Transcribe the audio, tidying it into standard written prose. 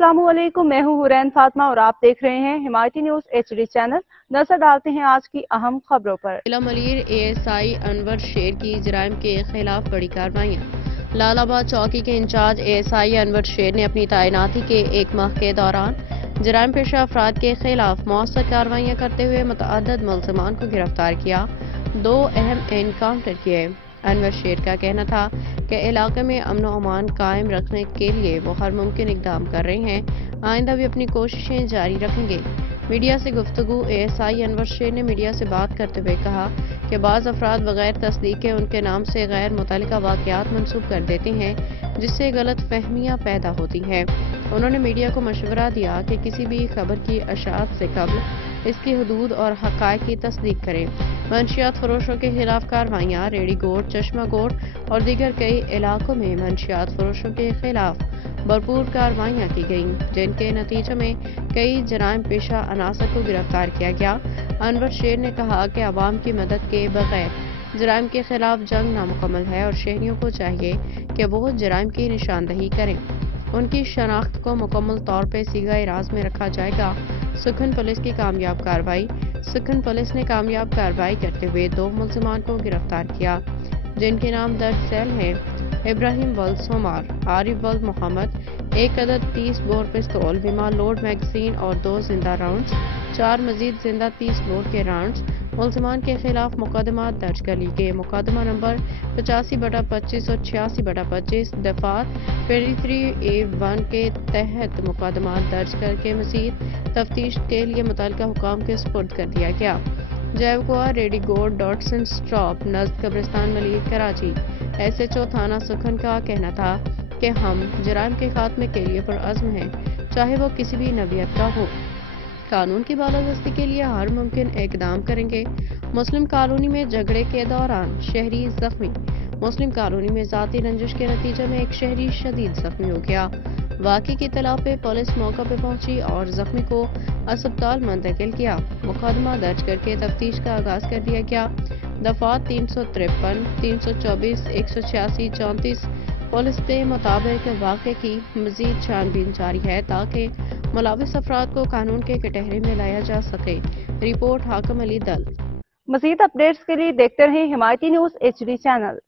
अस्सलाम वालेकुम, मैं हूँ हुरैन फातिमा और आप देख रहे हैं हिमायती न्यूज HD चैनल। नजर डालते हैं आज की अहम खबरों पर। जिला मलिर ASI अनवर शेर की जराइम के खिलाफ बड़ी कार्रवाइयाँ। लालाबाद चौकी के इंचार्ज ASI अनवर शेर ने अपनी तैनाती के एक माह के दौरान जराइम पेशा अफराद के खिलाफ मौसर कार्रवाइयाँ करते हुए मुतअद्दिद मुल्ज़िमान को गिरफ्तार किया, 2 अहम एनकाउंटर किए। अनवर शेर का कहना था कि इलाके में अमन व अमान कायम रखने के लिए वो हर मुमकिन इकदाम कर रहे हैं, आइंदा भी अपनी कोशिशें जारी रखेंगे। मीडिया से गुफ्तगू ASI अनवर शेर ने मीडिया से बात करते हुए कहा कि बाज़ अफराद बगैर तस्दीक के उनके नाम से गैर मुतल्लिका वाक़यात मंसूब कर देते हैं, जिससे गलत फहमियाँ पैदा होती हैं। उन्होंने मीडिया को मशवरा दिया कि किसी भी खबर की अशात से कबल इसकी हदूद और हक़ाइक़ की तस्दीक करें। मंशियात फरोशों के खिलाफ कार्रवाइयाँ। रेडी गोट, चश्मा गोट और दीगर कई इलाकों में मंशियात फरोशों के खिलाफ भरपूर कार्रवाइयाँ की गईं, जिनके नतीजे में कई जराइम पेशा अनासर को गिरफ्तार किया गया। अनवर शेर ने कहा कि अवाम की मदद के बगैर जराइम के खिलाफ जंग नामुकम्मल है और शहरियों को चाहिए कि वो जराइम की निशानदही करें। उनकी शनाख्त को मुकम्मल तौर पर सीगा राज में रखा जाएगा। सुखन पुलिस की कामयाब कार्रवाई। सुखन पुलिस ने कामयाब कार्रवाई करते हुए 2 मुल्ज़िमान को गिरफ्तार किया, जिनके नाम दर्ज सेल हैं इब्राहिम वल्द सोमार, आरिफ वल्द मोहम्मद, 1 अदद 30 बोर पिस्तौल, बिमा लोड मैगजीन और 2 जिंदा राउंड्स, 4 मजीद जिंदा 30 बोर के राउंड्स। मुल्ज़िमान के खिलाफ मुकदमा दर्ज कर ली गए। मुकदमा नंबर 85/25 और 86/25 दफात 23A1 के तहत मुकदमा दर्ज करके मज़ीद तफ्तीश के लिए मुतल्लिका हुकाम के सुपुर्द कर दिया गया। जैवगोआ रेडी गोड डॉटसन स्टॉप नज़द कब्रिस्तान मलिर कराची। SHO थाना सुखन का कहना था कि हम जराइम के खात्मे के लिए पुरअज़्म हैं, चाहे वो किसी भी नवियत का हो। कानून की बालादस्ती के लिए हर मुमकिन इकदाम करेंगे। मुस्लिम कॉलोनी में झगड़े के दौरान शहरी जख्मी। मुस्लिम कॉलोनी में ज़ाती रंजिश के नतीजे में एक शहरी शदीद जख्मी हो गया। वाक़े की इत्तला पे पुलिस मौका पे पहुंची और जख्मी को अस्पताल मुंतकिल किया। मुकदमा दर्ज करके तफ्तीश का आगाज कर दिया गया। दफात 353, 324, 186, 34 पुलिस के मुताबिक वाक़े की मज़ीद छानबीन जारी है ताकि मुलविस अफराद को कानून के कटहरे में लाया जा सके। रिपोर्ट हाकिम अली दल। मज़ीद अपडेट्स के लिए देखते रहें हिमायती न्यूज HD चैनल।